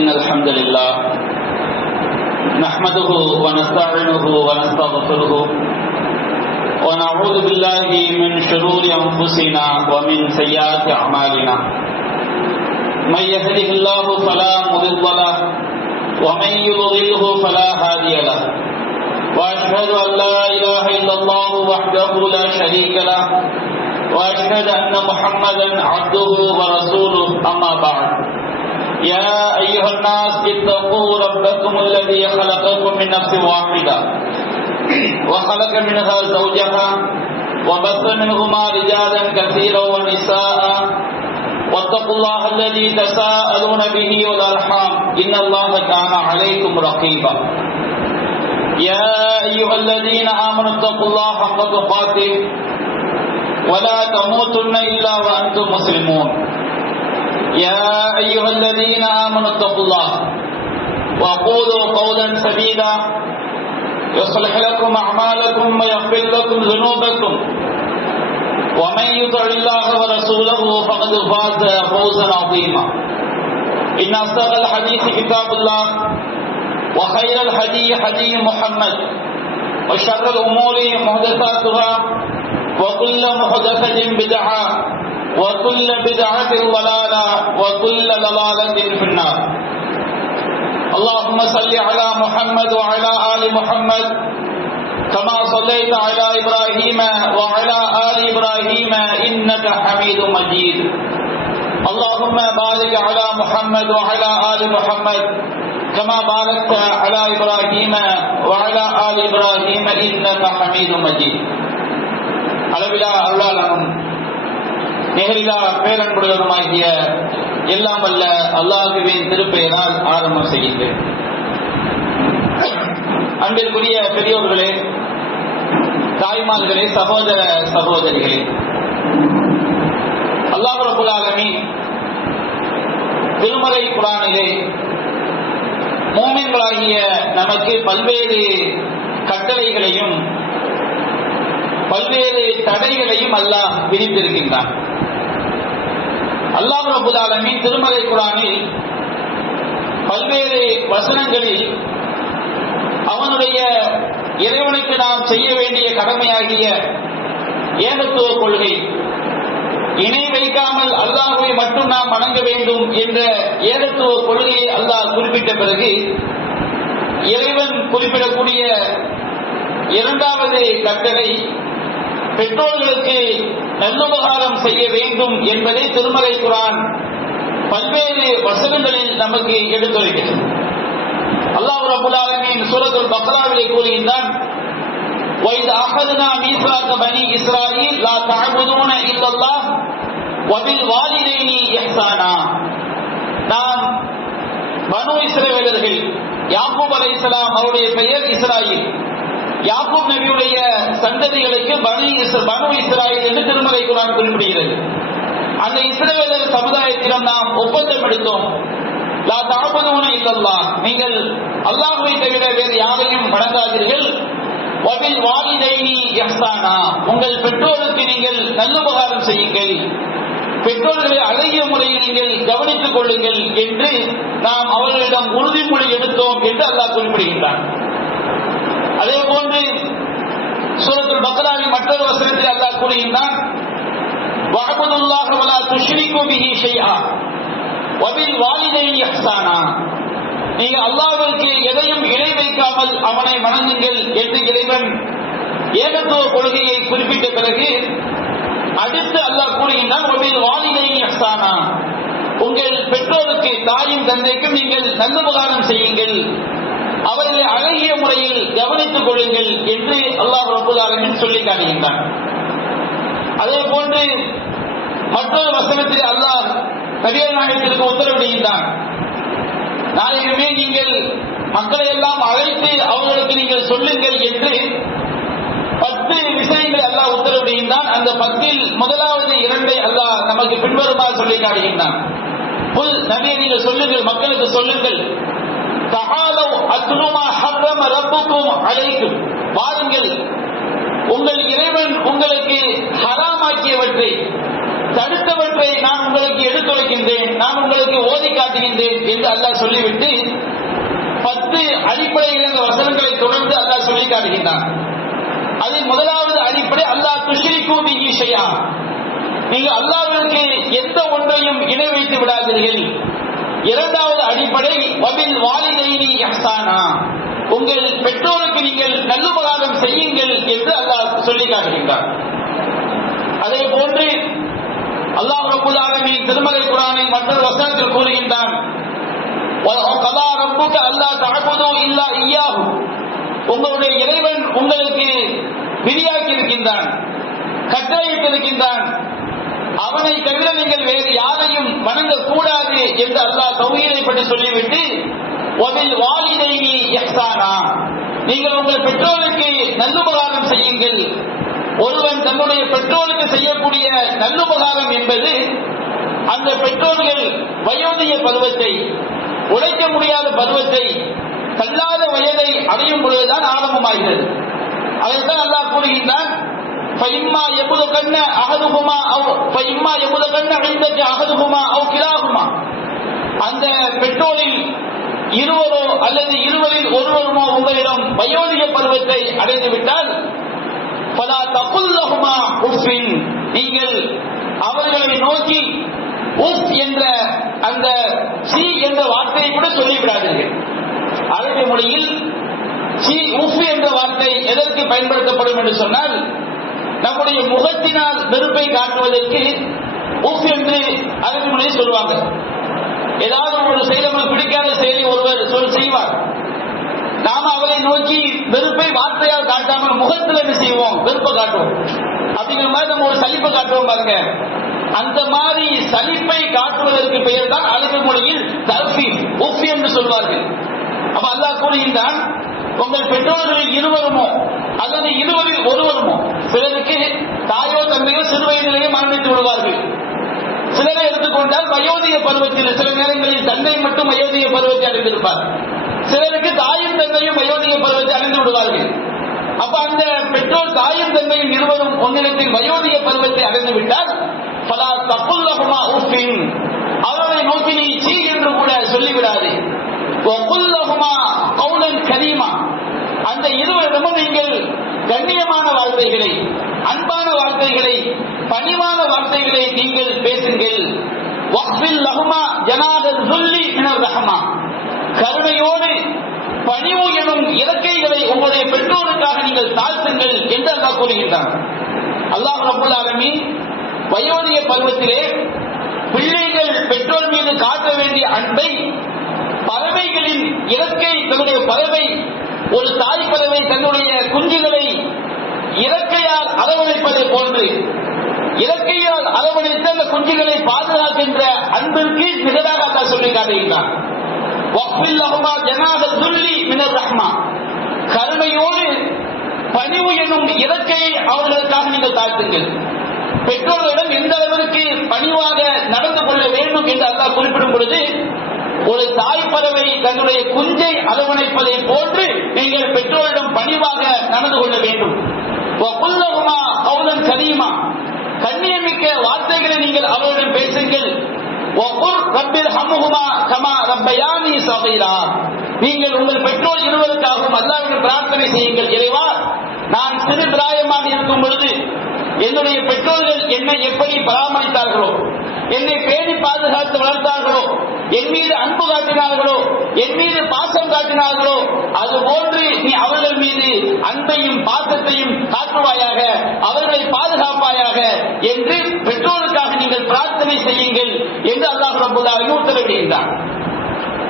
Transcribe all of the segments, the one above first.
إن الحمد لله نحمده ونستعينه ونستغفره ونعوذ بالله من شرور أنفسنا ومن سيئات أعمالنا من يهده الله فلا مضل له ومن يضلله فلا هادي له وأشهد أن لا إله إلا الله وحده لا شريك له وأشهد أن محمدا عبده ورسوله أما بعد يا أيها الناس اتقوا ربكم الذي خلقكم من نفس واحدة وخلق منها زوجها وبث منهما رجالا كثيرا ونساء واتقوا الله الذي تساءلون به والأرحام إن الله كان عليكم رقيبا يا أيها الذين آمنوا اتقوا الله حق تقاته ولا تموتن إلا وأنتم مسلمون يا أيها الذين آمنوا اتقوا الله وقولوا قولا سديدا يصلح لكم أعمالكم ويغفر لكم ذنوبكم ومن يطع الله ورسوله فقد فاز فوزا عظيما إن أصدق الحديث كتاب الله وخير الهدي هدي محمد وشر الأمور محدثاتها وكل محدثة بدعة وكل بدعة ضلالة وكل ضلالة في النار اللهم صل على محمد وعلى آل محمد كما صليت على إبراهيم وعلى آل إبراهيم إنك حميد مجيد اللهم بارك على محمد وعلى آل محمد كما باركت على إبراهيم وعلى آل إبراهيم إنك حميد مجيد அளவிலா அருளாளனும் நிகரிலா பேரன்புடையவருமாகிய எல்லாம் வல்ல அல்லாஹ்வின் திருப்பெயரால் ஆரம்பம் செய்கின்றேன். அன்பிற்குரிய பெரியோர்களே, தாய்மார்களே, சகோதர சகோதரிகளே, அல்லாஹ் ரப்பல் ஆலமீன் திருமறை குர்ஆனிலே மூமின்களாகிய நமக்கு பல்வேறு கட்டளைகளையும் பல்வேறு தடைகளையும் அல்லாஹ் விதித்திருக்கின்றான். அல்லாஹ் ரப்பல் ஆலமீன் திருமறை குர்ஆனில் பல்வேறு வசனங்களில் அவனுடைய இறைவனுக்கு நாம் செய்ய வேண்டிய கடமையாகிய ஏகத்துவ கொள்கை, இணை வைக்காமல் அல்லாஹ்வை மட்டும் நாம் வணங்க வேண்டும் என்ற ஏகத்துவ கொள்கையை அல்லாஹ் குறிப்பிட்ட பிறகு இறைவன் குறிப்பிடக்கூடிய இரண்டாவது கட்டளை பெற்றோர்களுக்கு நல்லுபகாரம் செய்ய வேண்டும் என்பதை திருமறை குர்ஆன் பல்வேறு வசனங்களில் நமக்கு எடுத்துரைக்கிறது. அல்லாஹ் ரப்பல் ஆலமீன் சூரத்துல் பக்ராவிலே கூறுகின்றான், وَإِذْ أَخَذْنَا مِيثَاقَ بَنِي إِسْرَائِيلَ لَا تَعْبُدُونَ إِلَّا اللَّهَ وَبِالْوَالِدَيْنِ إِحْسَانًا. நாம் பனு இஸ்ரவேலர்கள், யாக்கூப் அலைஹிஸ்ஸலாம் அவருடைய பெயர் இஸ்ராயில், யாக்கூப் நபியுடைய சந்ததிகளுக்கு பனு இஸ்ராயில் என்று திருமறை குர்ஆன் குறிப்பிடுகிறது. அந்த இஸ்ரவேலர் சமுதாயத்திடம் நாம் ஒப்பந்தம் எடுத்தோம், லா தஅபுதுன இல்லல்லாஹ், நீங்கள் அல்லாஹ்வை தவிர வேறு யாரையும் வணங்காதீர்கள், வபில் வாலிதைனி இஹ்சானா, உங்கள் பெற்றோருக்கு நீங்கள் நல்லுபகாரம் செய்யுங்கள், பெற்றோர்களை அழகிய முறையில் நீங்கள் கவனித்துக் கொள்ளுங்கள் என்று நாம் அவர்களிடம் உறுதிமொழி எடுத்தோம் என்று அல்லாஹ் குறிப்பிடுகின்றான். அதே போன்று சூரத்துல் பக்ராவின் மற்றொரு வசனத்தில் அல்லாஹ் கூறுகின்றான், வஅபுதுல்லாஹ வலா துஷ்ரிகு பிஹி ஷைஆ வபில் வாலிதைனி இஹ்சானா, நீங்கள் அல்லாஹ்விற்கு எதையும் இணை வைக்காமல் அவனை வணங்குங்கள் என்று இறைவன் ஏகத்துவ கொள்கையை குறிப்பிட்ட பிறகு அடுத்து அல்லாஹ் கூறுகின்றான், வபில் வாலிதைனி இஹ்சானா, உங்கள் பெற்றோருக்கு தாயும் தந்தைக்கும் நீங்கள் நல்லுபகாரம் செய்யுங்கள், அவர்களை அழகிய முறையில் கவனித்துக் கொள்ளுங்கள் என்று அல்லாஹ் ரப்பல் ஆலமீன் சொல்லி காட்டுகின்றான். அதே போன்று மற்றொரு வசனத்தில் அல்லாஹ் நபிகள் நாயகத்திற்கு உத்தரவிடுகின்றான், நாயகமே நீங்கள் மக்களை எல்லாம் அழைத்து அவர்களுக்கு நீங்கள் சொல்லுங்கள் என்று 10 விஷயங்களை அல்லாஹ் உத்தரவிடுகின்றான். அந்த 10ல் முதலாவது 2 அல்லாஹ் நமக்கு பின்வருமாறு சொல்லி காட்டுகின்றான். புல் நபியை நீங்கள் சொல்லுங்கள், மக்களுக்கு சொல்லுங்கள், தஆலவ் அத்லு மா ஹர்ரம ரப்புக்கும் அலைக்கும், வாருங்கள் உங்கள் இறைவன் உங்களுக்கு ஹராமாக்கியவற்றை தடுத்தவற்றை நான் உங்களுக்கு எடுத்துரைக்கின்றேன், நான் உங்களுக்கு ஓதி காட்டுகின்றேன் இருக்கின்றேன் என்று அல்லாஹ் சொல்லிவிட்டு 10 அடிப்படையில் இந்த வசனங்களை தொடர்ந்து அல்லாஹ் சொல்லி காட்டுகின்றான். அதில் முதலாவது அடிப்படை அல்லாஹ் துஷ்ரிகு பிஹி ஷைஆ, நீங்கள் அல்லாஹ்விற்கு எந்த ஒன்றையும் இணை வைத்து விடாதீர்கள். இரண்டாவது அடிப்படை வபில் வாலிதைனி இஹ்சானா, உங்கள் பெற்றோருக்கு நீங்கள் நல்லுபகாரம் செய்யுங்கள் என்று அல்லாஹ் சொல்லி காட்டுகின்றார். அதே போன்று அல்லாஹ் ரப்பல் ஆலமீன் திருமறை குர்ஆனின் மற்றொரு வசனத்தில் கூறுகின்றான், வகதா ரப்புக அல்லா தஅபுது இல்லா இய்யாஹு, உங்களுடைய இறைவன் உங்களுக்கு விதியாக்கி இருக்கின்றான், கட்டளையிட்டிருக்கின்றான், அவனை தவிர நீங்கள் வேறு யாரையும் வணங்கக்கூடாது என்று அல்லாஹ் தௌஹீதை பற்றி சொல்லிவிட்டு வபில் வாலிதைனி இஹ்சானா, நீங்கள் உங்கள் பெற்றோருக்கு நல்லுபகாரம் செய்யுங்கள். ஒருவன் தன்னுடைய பெற்றோருக்கு செய்யக்கூடிய நல்லுபகாரம் என்பது அந்த பெற்றோர்கள் வயோதிக பருவத்தை, உழைக்க முடியாத பருவத்தை, தள்ளாத வயதை அடையும் பொழுதுதான் ஆரம்பமாகிறது. அதைத்தான் அல்லாஹ் கூறுகின்றான், فَإِمَّا يَبْلُغَنَّ أَحَدُهُمَا عِندَكَ أَحَدُهُمَا أَوْ كِلَاهُمَا, அந்த பெற்றோரில் இருவரோ அல்லது இருவரில் ஒருவருமோ உங்களிடம் வயோதிக பருவத்தை அடைந்து விட்டால் فَلَا تَقُلْ لَهُمَا أُفٍّ, நீங்கள் அவர்களை நோக்கி உஃப் என்ற அந்த சி என்ற வார்த்தையை கூட சொல்லிவிடாதீர்கள். அரபி மொழியில் சி உஃப் என்ற வார்த்தை எதற்கு பயன்படுத்தப்படும் என்று சொன்னால், நம்முடைய முகத்தினால் வெறுப்பை காட்டுவதற்கு உஃப் என்று அரபி மொழியில் சொல்லுவாங்க. ஏதாவது ஒரு செயல் நமக்கு பிடிக்காத செயலை ஒருவர் செய்வார், நாம அவரை நோக்கி வெறுப்பை வார்த்தையால் காட்டாமல் முகத்தில் என்ன செய்வோம், வெறுப்பை காட்டுவோம். அப்படிங்கிற மாதிரி நம்ம ஒரு சலிப்பை காட்டுவோம் பாருங்க. அந்த மாதிரி சலிப்பை காட்டுவதற்கு பெயர் தான் அரபி மொழியில் தஃபீம், உஃப் என்று சொல்வார்கள். அப்ப அல்லாஹ் கூறுகின்றான், உங்கள் பெற்றோர்களில் இருவருமோ அல்லது இருவரில் ஒருவருமோ, சிலருக்கு தாயோ தந்தையோ சிறு வயதிலேயே மரணித்து விடுவார்கள். சிலரை எடுத்துக்கொண்டால் வயோதிக பருவத்தில், சில நேரங்களில் தந்தை மட்டும் வயோதிக பருவத்தை அடைந்திருப்பார், சிலருக்கு தாயும் தந்தையும் வயோதிக பருவத்தை அடைந்து விடுவார்கள். அப்ப அந்த பெற்றோர் தாயும் தந்தையும் இருவரும் ஒன்னிடத்தில் வயோதிக பருவத்தை அடைந்து விட்டால் பலா தப்புல் லஹுமா உஃபின், அவர்களை நோக்கி நீ சீ என்று கூட சொல்லிவிடாது. வகுல் லஹுமா கௌலன் கரீமா, அந்த இருவரிடமும் நீங்கள் கண்ணியமான வார்த்தைகளை, அன்பான வார்த்தைகளை, பணிவான வார்த்தைகளை நீங்கள் பேசுங்கள். வக்ஃபில் லஹுமா ஜனாஹ ஸுல்லி மினர் ரஹ்மா, கருணையோடு பணிவு எனும் இறக்கைகளை உங்களுடைய பெற்றோருக்காக நீங்கள் தாழ்த்துங்கள் என்று அல்லாஹ் கூறுகின்றான். அல்லாஹ் ரப்பல் ஆலமீன் வயோதிக பருவத்திலே பிள்ளைகள் பெற்றோர் மீது காட்ட வேண்டிய அன்பை, பறவைகளின் இறக்கை, தன்னுடைய பறவை, ஒரு தாய் பறவை தன்னுடைய குஞ்சுகளை இறக்கையால் அரவணைப்பதை போன்று, இறக்கையால் அரவணைத்து அந்த குஞ்சுகளை பாதுகாக்கின்ற அன்பிற்கு நிகராக அல்லாஹ் சொல்லி காட்டுகின்றான். கருணையோடு பணிவு எனும் இறக்கையை அவர்களுக்காக நீங்கள் தாழ்த்துங்கள். பெற்றோர்களிடம் எந்த அளவிற்கு பணிவாக நடந்து கொள்ள வேண்டும் என்று அல்லாஹ் குறிப்பிடும் பொழுது, ஒரு தாய் பறவை தன்னுடைய குஞ்சை அரவணைப்பதை போன்று நீங்கள் பெற்றோரிடம் பணிவாக நடந்து கொள்ள வேண்டும். கரீமா, கண்ணியமிக்க வார்த்தைகளை நீங்கள் அவர்களிடம் பேசுங்கள். நீங்கள் உங்கள் பெற்றோர் இருவருக்காகவும் அல்லாஹ்விடம் பிரார்த்தனை செய்யுங்கள். இறைவா, நான் சிறு பிராயமாக இருக்கும் பொழுது என்னுடைய பெற்றோர்கள் என்னை எப்படி பராமரித்தார்களோ, என்னை பேணி பாதுகாத்து வளர்த்தார்களோ, என் மீது அன்பு காட்டினார்களோ, என் மீது பாசம் காட்டினார்களோ, அதுபோன்று நீ அவர்கள் மீது அன்பையும் பாசத்தையும் காட்டுவாயாக, அவர்களை பாதுகாப்பாயாக என்று பெற்றோருக்காக நீங்கள் பிரார்த்தனை செய்யுங்கள் என்று அல்லாஹ் ரப்பல் ஆலமீன் உத்தரவிடுகின்றார்.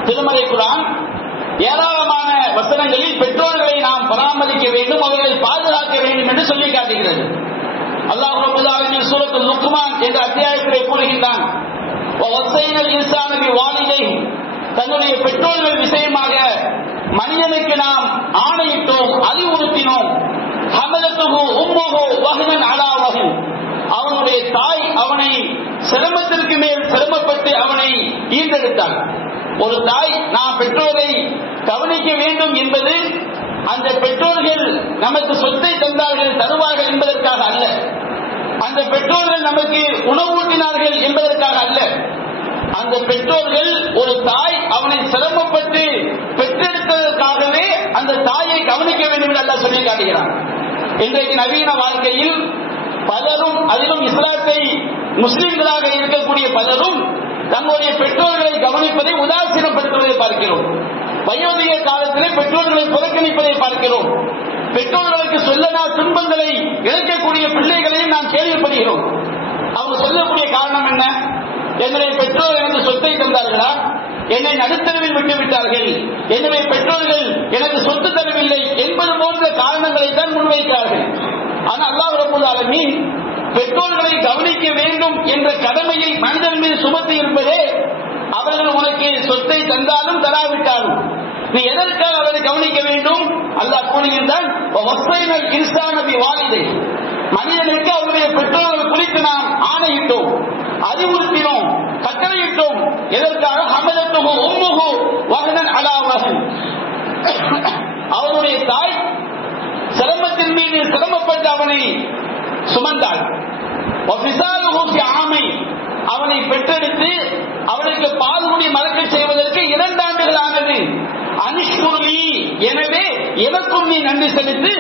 திருமறை குர்ஆன் ஏராளமான வசனங்களில் பெற்றோர்களை நாம் பராமரிக்க வேண்டும், அவர்களை பாதுகாக்க வேண்டும் என்று சொல்லி காட்டுகிறது. அல்லாஹ் ரப்பல் ஆலமீன் சூரத்துல் லுக்மான் என்ற அத்தியாயத்திலே கூறுகின்றான், வஸைனல் இன்சான பிவாலிதைஹி, தன்னுடைய பெற்றோர்கள் விஷயமாக மனிதனுக்கு நாம் ஆணையிட்டோம், அறிவுறுத்தினோம். ஹமலத்துஹு உம்முஹு வஹ்னன் அலா வஹ்ன், அவனுடைய தாய் அவனை சிரமத்திற்கு மேல் சிரமப்பட்டு அவனை ஈன்றெடுத்தாள். ஒரு தாய் நாம் பெற்றோரை கவனிக்க வேண்டும் என்பது அந்த பெற்றோர்கள் நமக்கு சொத்தை தந்தார்கள், தருவார்கள் என்பதற்காக அல்ல, அந்த பெற்றோர்கள் நமக்கு உணவூட்டினார்கள் என்பதற்காக அல்ல. அந்த அந்த பெற்றோர்கள் ஒரு தாய் அவனை சிரமப்பட்டு பெற்றெடுத்ததற்காகவே அந்த தாயை கவனிக்க வேண்டும் என்று அல்லாஹ் சொல்லி காட்டுகிறான். இன்றைக்கு நவீன வாழ்க்கையில் பலரும், அதிலும் இஸ்லாத்தை முஸ்லிம்களாக இருக்கக்கூடிய பலரும் தங்களுடைய பெற்றோர்களை கவனிப்பதை உதாசீனப்படுத்துவதை பார்க்கிறோம். வயோதிக காலத்திலே பெற்றோர்களை புறக்கணிப்பதை பார்க்கிறோம். பெற்றோர்களுக்கு சொல்லனா துன்பங்களை இழைக்கக்கூடிய பிள்ளைகளையும் நாம் கேள்விப்படுகிறோம். அவங்க சொல்லக்கூடிய காரணம் என்ன? என்னுடைய பெற்றோர் எனக்கு சொத்தை தந்தார்களா, என்னை நடுத்தரவில் விட்டுவிட்டார்கள், என்னுடைய பெற்றோர்கள் எனக்கு சொத்து தரவில்லை என்பது போன்ற காரணங்களை தான் முன்வைக்கிறார்கள். ஆனால் அல்லாஹ் ரப்பல் ஆலமீன் பெற்றோர்களை கவனிக்க வேண்டும் என்ற கடமையை மனிதன் மீது சுமத்தி இருப்பதே, அவர்கள் உனக்கு சொத்தை தந்தாலும் தராவிட்டாலும் நீ எதற்காக அவரை கவனிக்க வேண்டும்? அல்லாஹ் கூறுகின்றான், மனிதனுக்கு அவருடைய பெற்றோர்கள் குறித்து நாம் ஆணையிட்டோம், அறிவுறுத்தினோம், கட்டளையிட்டோம். எதற்காக? ஹமலத்துஹு உம்முஹு வஹனன் அலா வஹன், அவருடைய தாய் சிரமத்தின் மீது சிரமப்பட்டு அவனை சுமந்தாள். அவனை பெற்றெடுத்து அவனுக்கு பால்குடி மறக்க செய்வதற்கு 2 ஆண்டுகள் ஆனது. அனுஷ்குர்லி, எனவே எனக்கும் நீ நன்றி செலுத்து,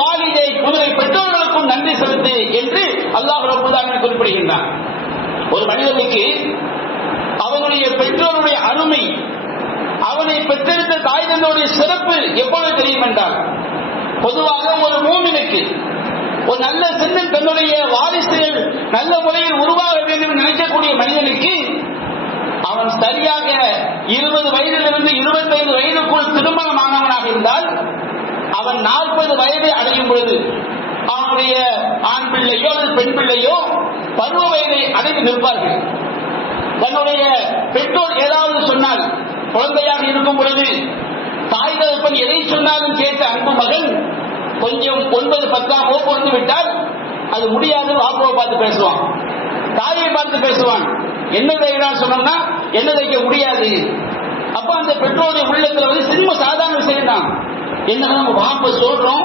வாலிதை உன்னுடைய பெற்றோர்களுக்கும் நன்றி செலுத்து என்று அல்லாஹ் ரப்பல் ஆலமீன் குறிப்பிடுகின்றான். ஒரு மனிதனுக்கு அவனுடைய பெற்றோருடைய அருமை, அவனை பெற்றெடுத்த தாய் தந்தையுடைய சிறப்பு எப்பொழுது தெரியும் என்றால், பொதுவாக ஒரு மூமினுக்கு, ஒரு நல்ல சிந்தன், தன்னுடைய வாரிசுகள் நல்ல முறையில் உருவாக வேண்டும் என்று நினைக்கக்கூடிய மனிதனுக்கு அவன் சரியாக 20 வயதிலிருந்து 25 வயதுக்குள் திருமணம் ஆனவனாக இருந்தால், அவன் 40 வயதை அடையும் பொழுது அவனுடைய ஆண் பிள்ளையோ அல்லது பெண் பிள்ளையோ பருவ வயதை அடைந்து நிற்பார்கள். தன்னுடைய பெற்றோர் ஏதாவது சொன்னால், குழந்தையாக இருக்கும் பொழுது தாய் தகப்பன் எதை சொன்னாலும் கேட்ட அன்பு மகன் கொஞ்சம் 9-10 வகுப்பு விட்டால் அது முடியாது, வாப்பாவை பார்த்து பேசுவான், தாயை பார்த்து பேசுவான். என்ன தைக்கிறான் சொன்னா என்ன தைக்க முடியாது. அப்ப அந்த பெற்றோருடைய உள்ளத்துல சினிமா சாதாரண விஷயம் தான். என்ன வாப்ப சொல்றோம்,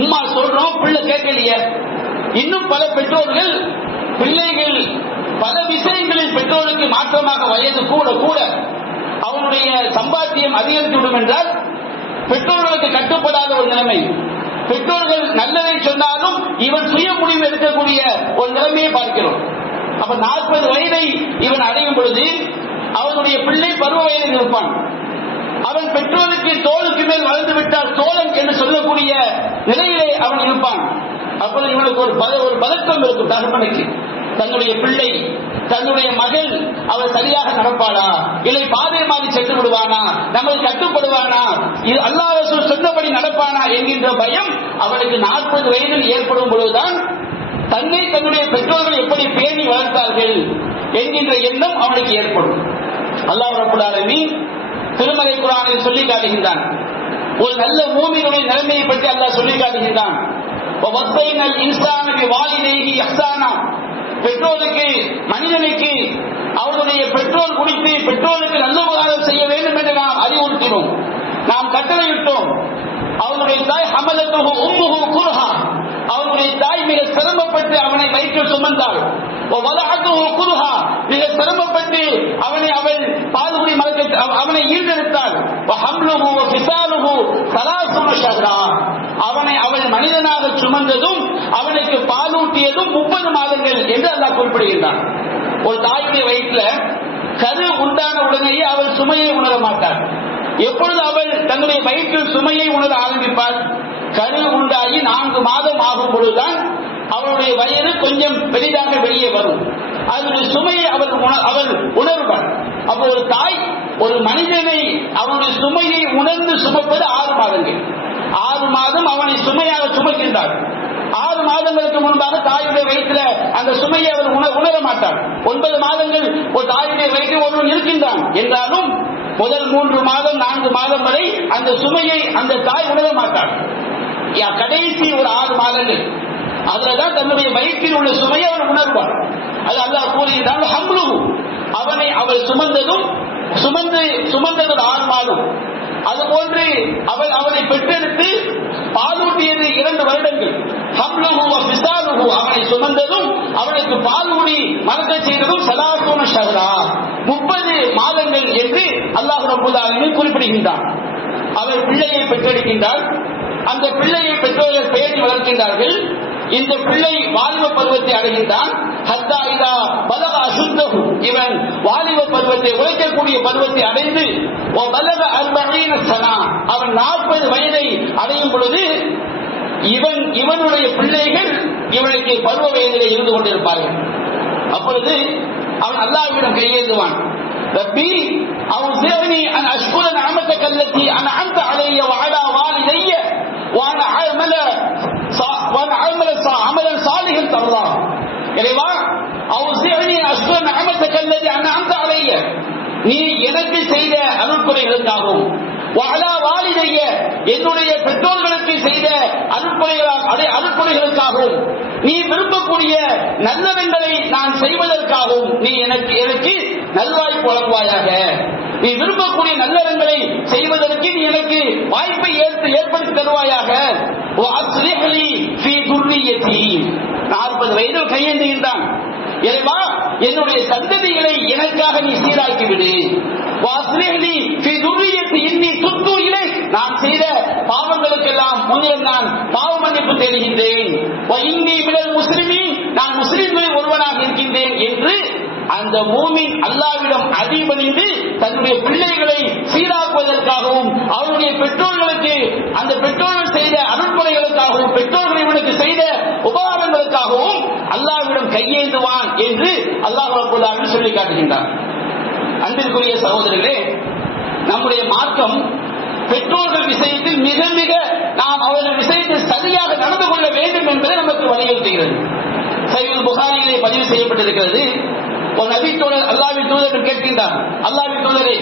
உம்மா சொல்றோம், பிள்ளை கேட்கலையே. இன்னும் பல பெற்றோர்கள் பிள்ளைகள் பல விஷயங்களில் பெற்றோருக்கு மாற்றமாக வயது கூட கூட அவனுடைய சம்பாத்தியம் அதிகரித்து விடும் என்றால் பெற்றோர்களுக்கு கட்டுப்படாத ஒரு நிலைமை. பெற்றோர்கள் நல்லதை சொன்னாலும் இவன் சுய முடிவு எடுக்கக்கூடிய ஒரு நிலைமையை பார்க்கிறோம். அப்ப 40 வயதை இவன் அடையும் பொழுது அவனுடைய பிள்ளை பருவ வயதில் இருப்பான். அவன் பெற்றோருக்கு தோளுக்கு மேல் வளர்ந்து விட்டால் தோழன் என்று சொல்லக்கூடிய நிலையிலே அவன் இருப்பான். அப்பொழுது இவனுக்கு ஒரு பதட்டம் இருக்கும் தகப்பனுக்கு. தன்னுடைய பிள்ளை, தன்னுடைய மகள் அவள் சரியாக நடப்பாளா, இல்லை பாதை மாறி சென்று விடுவானா, நமக்கு கட்டுப்படுவானா, இது அல்லாஹ் ரசூல் சொன்னபடி நடப்பானா என்கின்ற பயம் அவனுக்கு 40 வயதில் ஏற்படும் பொழுதுதான் தன்னை தன்னுடைய பெற்றோர்கள் எப்படி பேணி வளர்த்தார்கள் என்கின்ற எண்ணம் அவனுக்கு ஏற்படும். அல்லாஹ் ரப்பல் ஆலமீன் திருமறை குர்ஆனில் சொல்லி காட்டுகின்றான். ஒரு நல்ல மூமினுடைய நிலைமையை பற்றி அல்லாஹ் சொல்லி காட்டுகின்றான். பெற்றோருக்கு, மனிதனுக்கு அவருடைய பெற்றோர் குறித்து பெற்றோருக்கு நல்ல உபகாரம் செய்ய வேண்டும் என்று நாம் அறிவுறுத்தினோம், நாம் கட்டளையிட்டோம். அவருடைய தாய் ஹமலத்துஹு உம்முஹு குர்ஹா, அவருடைய தாய் மிக சிரமப்பட்டு அவனை வயிற்றில் சுமந்தாள். வலஅத்துஹு குர்ஹா, மிக சிரமப்பட்டு அவள் பால்குடி மறக்க அவனை ஈன்றெடுத்தாள். வஹம்லுஹு வஃபிசாலுஹு 30 ஷஹ்ரா, அவள் மனிதனாக சுமந்ததும் அவனுக்கு பாலூட்டியதும் 30 மாதங்கள் என்று அல்லாஹ் குறிப்பிடுகின்றான். ஒரு தாயுடைய வயிற்றுல கரு உண்டான உடனேயே அவள் சுமையை உணர மாட்டாள். எப்பொழுது அவள் தன்னுடைய வயிற்றில் சுமையை உணர ஆரம்பிப்பாள்? கரு உண்டாகி 4 மாதம் ஆகும் பொழுதுதான் அவளுடைய வயிறு கொஞ்சம் பெரிதாக வெளியே வரும். அதனுடைய சுமையை அவள் உணர்வாள். அப்போ ஒரு தாய் ஒரு மனிதனை அவனுடைய சுமையை உணர்ந்து சுமப்பது 6 மாதங்கள். 6 மாதம் அவனை சுமையாக சுமக்கின்றாள். 6 மாதங்களுக்கு முன்பாக தாயுடைய வயிற்றுல அந்த சுமையை அவர் உணர மாட்டார். 9 மாதங்கள் ஒரு தாயுடைய வயிற்றில் ஒருவன் இருக்கின்றான் என்றாலும் முதல் 3 மாதம் 4 மாதம் வரை அந்த சுமையை அந்த தாய் உணர மாட்டார். கடைசி ஒரு 6 மாதங்கள் அதுலதான் தன்னுடைய வயிற்றில் உள்ள சுமையை அவன் உணர்வார். அது அல்லாஹ் கூறுகிறான், ஹம்லுஹு, அவள் சுமந்தது 6 மாதம். அதுபோன்று அவனை பெற்றெடுத்து பாலூட்டியது 2 வருடங்கள். ஹம்லுஹு வஃபிசாலுஹு, அவனை சுமந்ததும் அவனுக்கு பாலூடி மறக்க செய்ததும் 30 ஷஹ்ரா, 30 அல்லாஹ் ரப்பல் ஆலமீன் குறிப்பிடுகின்றான். அவர் பிள்ளையை பெற்றெடுக்கின்றார். அந்த பிள்ளையை பெற்றோர்கள் பேணி வளர்க்கின்றார்கள். இந்த பிள்ளை வாலிப பருவத்தை அடைகின்றான். ஹத்தா இதா பலக அசுத்தஹு, இவன் வாலிப பருவத்தை உழைக்கக்கூடிய பருவத்தை அடைந்து பலக 40 சனா, அவன் 40 வயதை அடையும் பொழுது இவனுடைய பிள்ளைகள் இவனுக்கு பருவ வயதிலே இருந்து கொண்டிருப்பார்கள். அப்பொழுது அவன் அல்லாஹ்விடம் கையேந்துவான். ரப்பி அவுஸிஅனி அன் அஷ்குர நிஅமதக அல்லதி அன்அம்த அலைய வஅலா வாலிதைய வஅன் அஅமல அமலன் சாலிஹன் தர்லா. இறைவா, அவுஸிஅனி அன் அஷ்குர நிஅமதக அல்லதி அன்அம்த அலைய, நீ எனக்கு செய்த அருட்கொடைகளுக்காகவும் வஅலா வாலிதைய, என்னுடைய பெற்றோர்களுக்கு செய்த அருட்கொடைகளுக்காகவும் நீ விரும்பக்கூடிய நல்லவங்களை நான் செய்வதற்காகவும் நீ எனக்கு நல்வாய்ப்பு வழங்குவாயாக. நீ விரும்பக்கூடிய நல்லறங்களை செய்வதற்கு நீ எனக்கு வாய்ப்பை ஏற்படுத்தி தருவாயாக. 40 வயதில் கையேந்துகின்றான். இறைவா, என்னுடைய சந்ததிகளை எனக்காக நீ சீராக்கிவிடு. நான் செய்த பாவங்களுக்கெல்லாம் முன்னிலும் நான் பாவ மன்னிப்பு தேடுகின்றேன். நான் முஸ்லிம்களில் ஒருவனாக இருக்கின்றேன் என்று அந்த மூமின் அல்லாஹ்விடம் அடிபணிந்து தன்னுடைய பிள்ளைகளை சீராக்குவதற்காகவும் அவருடைய பெற்றோர்களுக்கு அந்த பெற்றோர்கள் செய்த அருட்கொடைகளுக்காகவும் பெற்றோர்கள் இவனுக்கு செய்த உபகாரங்களுக்காகவும் அல்லாஹ்விடம் கையேந்துவான் என்று அல்லாஹ் ரப்பல் ஆலமீன் சொல்லி காட்டுகின்றார். அன்பிற்குரிய சகோதரர்களே, நம்முடைய மார்க்கம் பெற்றோர்கள் விஷயத்தில் மிக மிக நாம் அவர்கள் விஷயத்தில் சரியாக நடந்து கொள்ள வேண்டும் என்பதை நமக்கு வலியுறுத்துகிறது. சஹீஹுல் புகாரியிலே பதிவு செய்யப்பட்டிருக்கிறது. ஒரு நபி தோழர் அல்லாஹ்வின் தூதரிடம் கேட்கின்றார், அல்லாஹ்வின் தூதரே,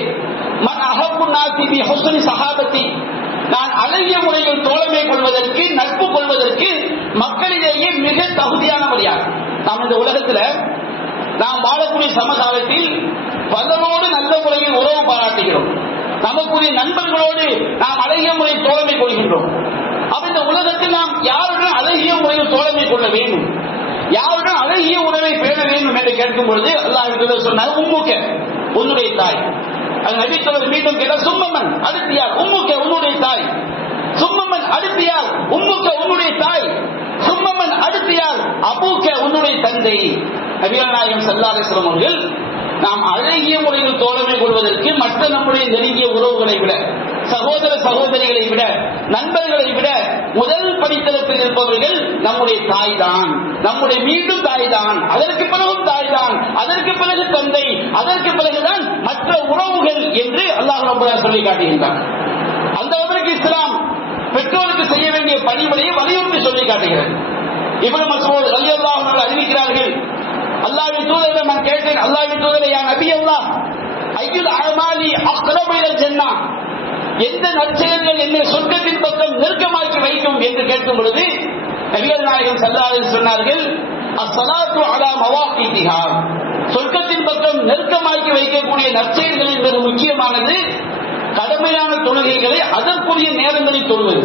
மன் அஹப்புன் நாஸி பி ஹுஸ்னி ஸஹாபத்தி, நான் அழகிய முறையில் தோழமை கொள்வதற்கு நட்பு கொள்வதற்கு மக்களிலேயே மிக தகுதியானவர் யார்? நாம் இந்த உலகத்தில் நாம் வாழக்கூடிய சமகாலத்தில் பலரோடு நல்ல முறையில் உறவு பாராட்டுகிறோம். நமக்குரிய நண்பர்களோடு நாம் அழகிய முறையில் தோழமை கொள்கின்றோம். அப்ப இந்த உலகத்தில் நாம் யாருடன் அழகிய முறையில் தோழமை கொள்ள வேண்டும், யாருடன் அழகிய உறவை பேண வேண்டும் என்று கேட்கும் பொழுது அல்லாஹ் சொன்னார், உம்முக்க, உன்னுடைய தாய். அது நபி தோழர் மீண்டும் கேட்டார், சும்மமன், அடுத்து யார்? உம்முக்க, உன்னுடைய தாய். சும்மமன், அடுத்து யார்? உம்முக்க, உன்னுடைய தாய். சும்மமன், அடுத்து யார்? அபூக்க, உன்னுடைய தந்தை. நபிகள் நாயகம் ஸல்லல்லாஹு அலைஹி வஸல்லம் அவர்கள் நாம் அழகிய முறையில் தோழமை கொள்வதற்கு மற்ற நம்முடைய நெருங்கிய உறவுகளை விட, சகோதர சகோதரிகளை விட, நண்பர்களை விட முதல் படித்தளத்தில் இருப்பவர்கள் நம்முடைய தாய் தான், நம்முடைய மீண்டும் தாய் தான், அதற்கு பிறகும் தாய் தான், அதற்கு பிறகு தந்தை, அதற்கு பிறகுதான் மற்ற உறவுகள் என்று அல்லாஹ் ரப்பல் ஆலமீன் சொல்லி காட்டுகின்றார். அந்த அளவிற்கு இஸ்லாம் பெற்றோருக்கு செய்ய வேண்டிய பணிவிடையை வலியுறுத்தி சொல்லி காட்டுகிறது. இப்னு மஸ்ஊத் ரலியல்லாஹு அன்ஹு அறிவிக்கிறார்கள், அல்லாஹ்வின் தூதரிடம் நான் கேட்டேன், அல்லாஹ்வின் தூதரே, யா நபி அல்லாஹ், ஐயுல் அமாலி அக்ரபு இலல் ஜன்னah, எந்த நற்செயல்கள் என்னை சொர்க்கத்தின் பக்கம் நெருக்கமாக்கி வைக்கும் என்று கேட்கும் பொழுது நபிகள் நாயகம் ஸல்லல்லாஹு அலைஹி வஸல்லம் சொன்னார்கள், அஸ்ஸலாத்து அலா மவாகிதிஹா, சொர்க்கத்தின் பக்கம் நெருக்கமாக்கி வைக்கக்கூடிய நற்செயல்களில் மிக முக்கியமானது கடமையான தொழுகைகளை அதற்குரிய நேரங்களில் தொழுவது,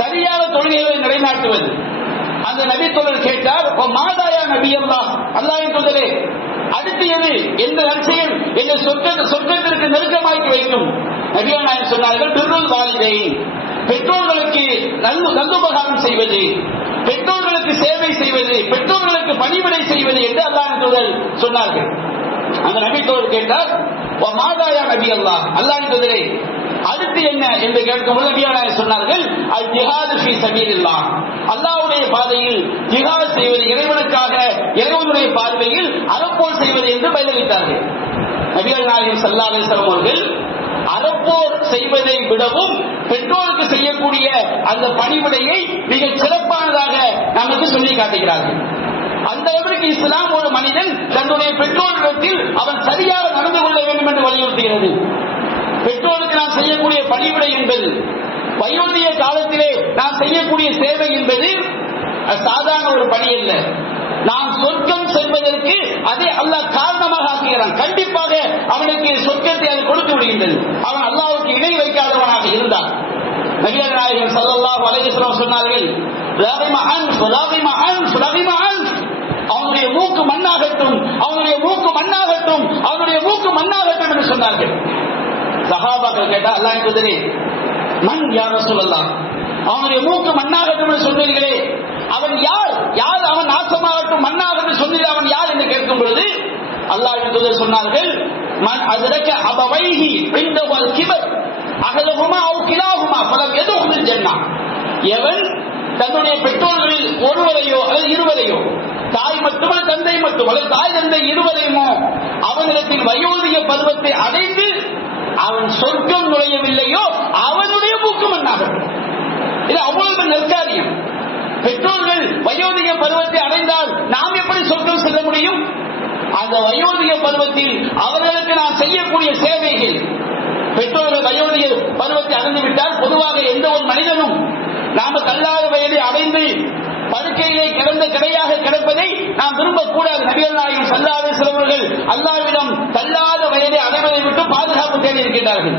சரியான தொழுகைகளை நிலைநாட்டுவது. அந்த நபி தோழர் கேட்டார், மாதாயா நபி அல்லாஹ், அல்லாஹ்வின் தூதரே, அடுத்து எது, எந்த நற்செயல் என்னை சொர்க்கத்திற்கு நெருக்கமாக்கி வைக்கும்? நபிகள் நாயகம் சொன்னார்கள், பிர்ருல் வாலிதைன், பெற்றோர்களுக்கு நல்லுபகாரம் செய்வது, பெற்றோர்களுக்கு சேவை செய்வது, பெற்றோர்களுக்கு பணிவிடை செய்வது என்று அல்லாஹ்வின் தூதர் சொன்னார்கள். அந்த நபி தோழர் கேட்டார், மாதாயா நபி அல்லாஹ், அல்லாஹ்வின் தூதரே, அடுத்து என்ன என்று கேட்கும்போது நபிகள் நாயகம் சொன்னார்கள், அல் ஜிஹாது ஃபீ சபீலில்லாஹ், அல்லாஹ்வுடைய பாதையில் ஜிஹாத் செய்வது, இறைவனுக்காக இறைவனுடைய பார்வையில் அறப்போர் செய்வது என்று பதிலளித்தார்கள். நபிகள் நாயகம் ஸல்லல்லாஹு அலைஹி வஸல்லம் அவர்கள் அறப்போர் செய்வதை விடவும் பெற்றோருக்கு செய்யக்கூடிய அந்த பணிவிடையை மிக சிறப்பானதாக நமக்கு சொல்லி காட்டுகிறார்கள். அந்த அளவிற்கு இஸ்லாம் ஒரு மனிதன் தன்னுடைய பெற்றோரிடத்தில் அவன் சரியாக நடந்து கொள்ள வேண்டும் என்று வலியுறுத்துகிறது. பெற்றோருக்கு நாம் செய்யக்கூடிய பணிவிடை என்பது, வயோதிக காலத்திலே நாம் செய்யக்கூடிய சேவை என்பது சாதாரண ஒரு பணி அல்ல. நாம் சொர்க்கம் செல்வதற்கு அதை அல்லாஹ் காரணமாக ஆக்குகிறான். கண்டிப்பாக அவனுக்கு சொர்க்கத்தை அது கொடுத்து விடுகின்றது, அவன் அல்லாஹ்வுக்கு இணை வைக்காதவனாக இருந்தான். நபிகள் நாயகம் ஸல்லல்லாஹு அலைஹி வஸல்லம் சொன்னார்கள், அவனுடைய மூக்கு மண்ணாகட்டும், அவனுடைய மூக்கு மண்ணாகட்டும், அவனுடைய மூக்கு மண்ணாகட்டும் என்று சொன்னார்கள். சஹாபாக்கள் கேட்டா, அல்லாஹ்வின் தூதரே, மன் யா ரசூலல்லாஹ், அவனுடைய மூக்கு மண்ணாகட்டும் என்று சொன்னீர்களே, அவன் யார்? யார் அவன் நாசமாகட்டும் மண்ணாகட்டும் சொன்னீர்கள், அவன் யார் என்று கேட்கும் பொழுது அல்லாஹ்வின் தூதர் சொன்னார்கள், மன் அதரக அபவைஹி இன்தவல் கிபர் அஹதுஹுமா அவ் கிலாஹுமா ஃபலம் யதுகுல் ஜன்னah. எவன் தன்னுடைய பெற்றோர்களில் ஒருவரையோ அல்லது இருவரையோ, தாய் மட்டுமல்ல தந்தை மட்டுமல்ல தாய் தந்தை இருவரையுமோ அவனிடத்தில் வயோதிக பருவத்தை அடைந்து அவன் சொர்க்கம் நுழையவில்லையோ அவனுடைய மூக்கு மண்ணாகட்டும். இது அவ்வளவு நெற்காரியம். பெற்றோர்கள் வயோதிக பருவத்தை அடைந்தால் நாம் எப்படி சொர்க்கம் செல்ல முடியும்? அந்த வயோதிக பருவத்தில் அவர்களுக்கு நாம் செய்யக்கூடிய சேவைகள், பெற்றோர்கள் வயோதிக பருவத்தை அடைந்து விட்டால் பொதுவாக எந்த ஒரு மனிதனும் நாம தள்ளாத வயதை அடைந்து படுக்கையிலே கிடந்த கிடையாக கிடப்பதை நாம் விரும்பக்கூடாது. நபிகள் நாயகம் ஸல்லல்லாஹு அலைஹி வஸல்லம் அவர்கள் அல்லாஹ்விடம் தள்ளாத வயதை அடைவதை விட்டு பாதுகாப்பு தேடி இருக்கின்றார்கள்.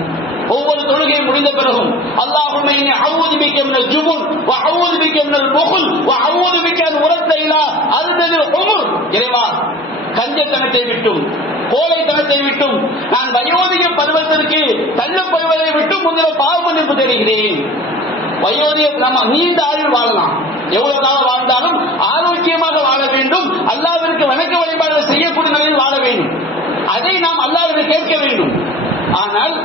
ஒவ்வொரு தொழுகை முடிந்த பிறகும் அல்லாஹும்ம இன்னி அஊது பிக மினல் ஜுபுன் வ அஊது பிக மினல் புகுல் வ அஊது பிக அன் உரத்த இலா அர்தலில் உம்ர். இறைவா, கஞ்சத்தனத்தை விட்டும் கோழைத்தனத்தை விட்டும் நான் வயோதிக பருவத்திற்கு தள்ளப்படுவதை விட்டு முதல் பாவ மன்னிப்பு தேடுகிறேன். வயோதிக நம்ம நீண்ட ஆயுள் வாழலாம், எவ்வளவு காலம் வாழ்ந்தாலும் ஆரோக்கியமாக வாழ வேண்டும், அல்லாஹ்விற்கு வணக்க வழிபாடுகள் செய்யக்கூடிய நிலையில் வாழ வேண்டும். அதை நாம் அல்லாஹ்விடம் கேட்க வேண்டும். ஆனால்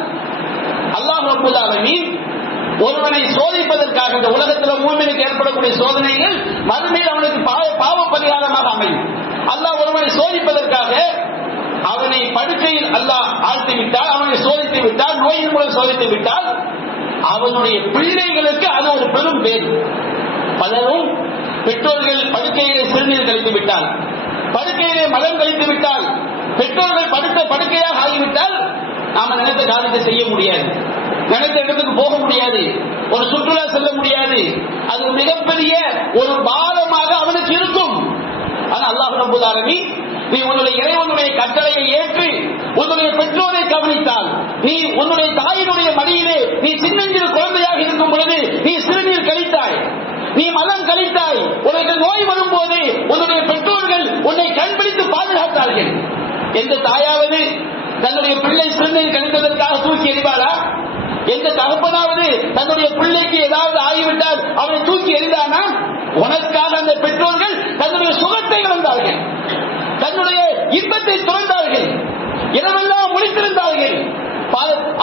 அல்லாஹ் ரப்பல் ஆலமீன் ஒருவனை சோதிப்பதற்காக, இந்த உலகத்தில் மூமினுக்கு ஏற்படக்கூடிய சோதனைகள் மறுமையில் அவனுக்கு பாவ பரிகாரமாக அமையும். அல்லாஹ் ஒருவனை சோதிப்பதற்காக அவனை படுக்கையில் அல்லாஹ் ஆழ்த்தி விட்டால், அவனை சோதித்து விட்டால், நோயின் மூலம் சோதித்து விட்டால் அவனுடைய பிள்ளைகளுக்கு அது ஒரு பெரும் பேர். பலரும் பெற்றோர்கள் படுக்கையிலே சிறுநீர் கழித்து விட்டால், படுக்கையிலே மலம் கழித்து விட்டால், பெற்றோர்கள் படுக்கையாக ஆகிவிட்டால் நாம நினைத்த காரியத்தை செய்ய முடியாது, நினைத்த இடத்துக்கு போக முடியாது, ஒரு சுற்றுலா செல்ல முடியாது. அது மிகப்பெரிய ஒரு பாரமாக அவனுக்கு இருக்கும். ஆனா அல்லாஹ் ரப்பல் ஆலமீன் நீ உன்னுடைய இறைவனுடைய கட்டளையை ஏற்று உன்னுடைய பெற்றோரை கவனித்தால், நீ உன்னுடைய தாயினுடைய மடியிலே நீ சின்னஞ்சிறு குழந்தையாக இருக்கும் பொழுது நீ சிறுநீர் கழித்தாய், நீ மலம் கழித்தாய், உனக்கு நோய் வரும்போது உன்னுடைய பெற்றோர்கள் உன்னை கண்பிடித்து பாதுகாத்தார்கள். எந்த தாயாவது தன்னுடைய பிள்ளை சிறுநீர் கழித்ததற்காக தூக்கி எறிவாரா? எந்த தகப்பனாவது தன்னுடைய பிள்ளைக்கு ஏதாவது ஆகிவிட்டால் அவனை தூக்கி எறிந்தானா? உனக்காக அந்த பெற்றோர்கள் தன்னுடைய சுகத்தை இழந்தார்கள், தன்னுடைய இன்பத்தை துறந்தார்கள், இரவெல்லாம் முடித்திருந்தார்கள்.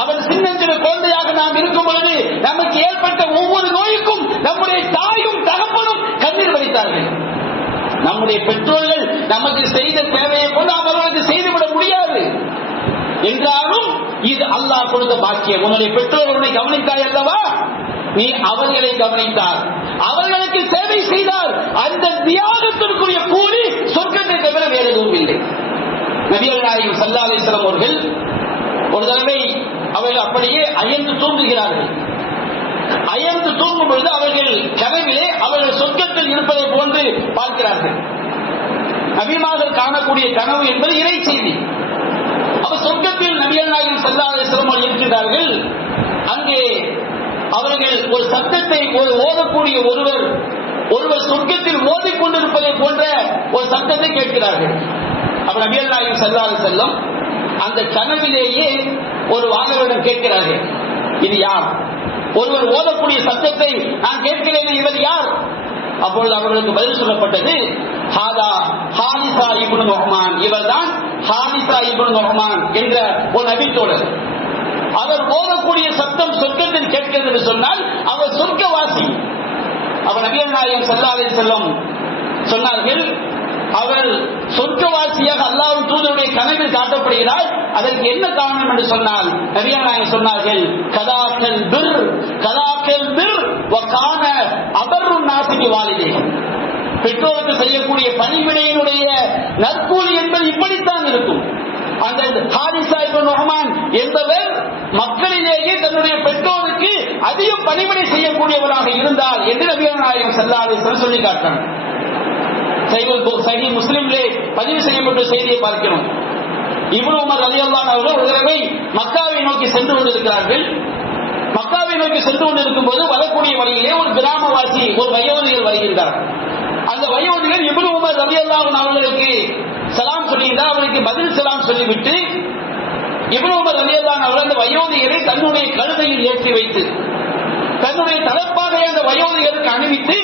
அவன் சின்னஞ்சிறு குழந்தையாக நாம் இருக்கும் பொழுது நமக்கு ஏற்பட்ட ஒவ்வொரு நோய்க்கும் நம்முடைய தாயும் தகப்பனும் கண்ணீர் வடித்தார்கள். நம்முடைய பெற்றோர்கள் நமக்கு செய்த சேவையை போல நாம் அவர்களுக்கு செய்துவிட முடியாது என்றாலும் இது அல்லாஹ் கொடுத்த பாக்கியம். உன்னுடைய பெற்றோர்கள் உன்னை கவனித்தாய் அல்லவா, நீ அவர்களை கவனித்தார், அவர்களுக்கு சேவை செய்தால் அந்த தியாகத்திற்குரிய கூலி சொர்க்கத்தை தவிர வேறு எதுவும் இல்லை. நபிகள் நாயகம் ஸல்லல்லாஹு அலைஹி வஸல்லம் அவர்கள் ஒரு தடவை அவர்கள் அப்படியே அயர்ந்து தூங்குகிறார்கள். அயர்ந்து தூங்கும் பொழுது அவர்கள் கனவிலே அவர்கள் சொர்க்கத்தில் இருப்பதை போன்று பார்க்கிறார்கள். நபிமார்கள் காணக்கூடிய கனவு என்பது இறை செய்தி. அவர் சொர்க்கத்தில் நபிகள் நாயகம் ஸல்லல்லாஹு அலைஹி வஸல்லம் அவர்கள் இருக்கிறார்கள். அங்கே அவர்கள் ஒரு சத்தத்தை, ஒரு ஓதக்கூடிய ஒருவர் சொர்க்கத்தில் ஓதிக்கொண்டிருப்பதை போன்ற ஒரு சத்தத்தை கேட்கிறார்கள். அப்ப நபிகள் நாயகம் ஸல்லல்லாஹு அலைஹி வஸல்லம் அந்த கனவிலேயே ஒரு வானவரிடம் கேட்கிறார்கள், இது யார்? ஒருவர் ஓதக்கூடிய சத்தத்தை நான் கேட்கிறேன், இவர் யார்? அப்பொழுது அவர்களுக்கு பதில் சொல்லப்பட்டது, ஹாரிஸா இப்னு நுஅமான், இவர்தான் ஹாரிஸா இப்னு நுஅமான் என்ற ஒரு நபி தோழர். அவர் ஓதக்கூடிய சத்தம் சொர்க்கத்தில் கேட்கிறது என்று சொன்னால் அவர் சொர்க்கவாசி. அவர் நபிகள் நாயகம் ஸல்லல்லாஹு அலைஹி வஸல்லம் சொன்னார்கள், அவர் சொர்க்கவாசியாக அல்லாஹ்வின் தூதருடைய கனவில் காட்டப்படுகிறார். அதற்கு என்ன காரணம் என்று சொன்னால் நபிகள் நாயகம் சொன்னார்கள், கதாக்கல் பிர் வ கான அபர்ரு நாஸி வாலிதைஹி. பெற்றோருக்கு செய்யக்கூடிய பணிவிடையினுடைய நற்கூலி என்பது இப்படித்தான் இருக்கும். அந்த ஹாரிஸா இப்னு நுஅமான் என்பவர் மக்களிலேயே தன்னுடைய பெற்றோருக்கு அதிக பணிவிடை செய்யக்கூடியவராக இருந்தார் என்று நபிகள் நாயகம் ஸல்லல்லாஹு அலைஹி வஸல்லம் சொல்லி காட்டினார். சஹீஹ் முஸ்லிமிலே பதிவு செய்யப்பட்ட செய்தியை பார்க்கிறோம். இப்னு உமர் ரலியல்லாஹு அன்ஹு ஒரு தடவை மக்காவை நோக்கி சென்று கொண்டிருக்கிறார்கள். மக்காவை நோக்கி சென்று கொண்டிருக்கும் போது வரக்கூடிய வழியிலே ஒரு கிராமவாசி, ஒரு வயோதிகர் வருகின்றார். அந்த வயோதிகர் இப்னு உமர் ரலியல்லாஹு அன்ஹு அவர்களுக்கு சலாம் சொல்லியிருந்தார். அவருக்கு பதில் சலாம் சொல்லிவிட்டு இப்னு உமர் ரலியல்லாஹு அன்ஹு அந்த வயோதிகரை தன்னுடைய கழுதையில் ஏற்றி வைத்து தன்னுடைய தலைப்பாகை அந்த வயோதிகருக்கு அணிவித்து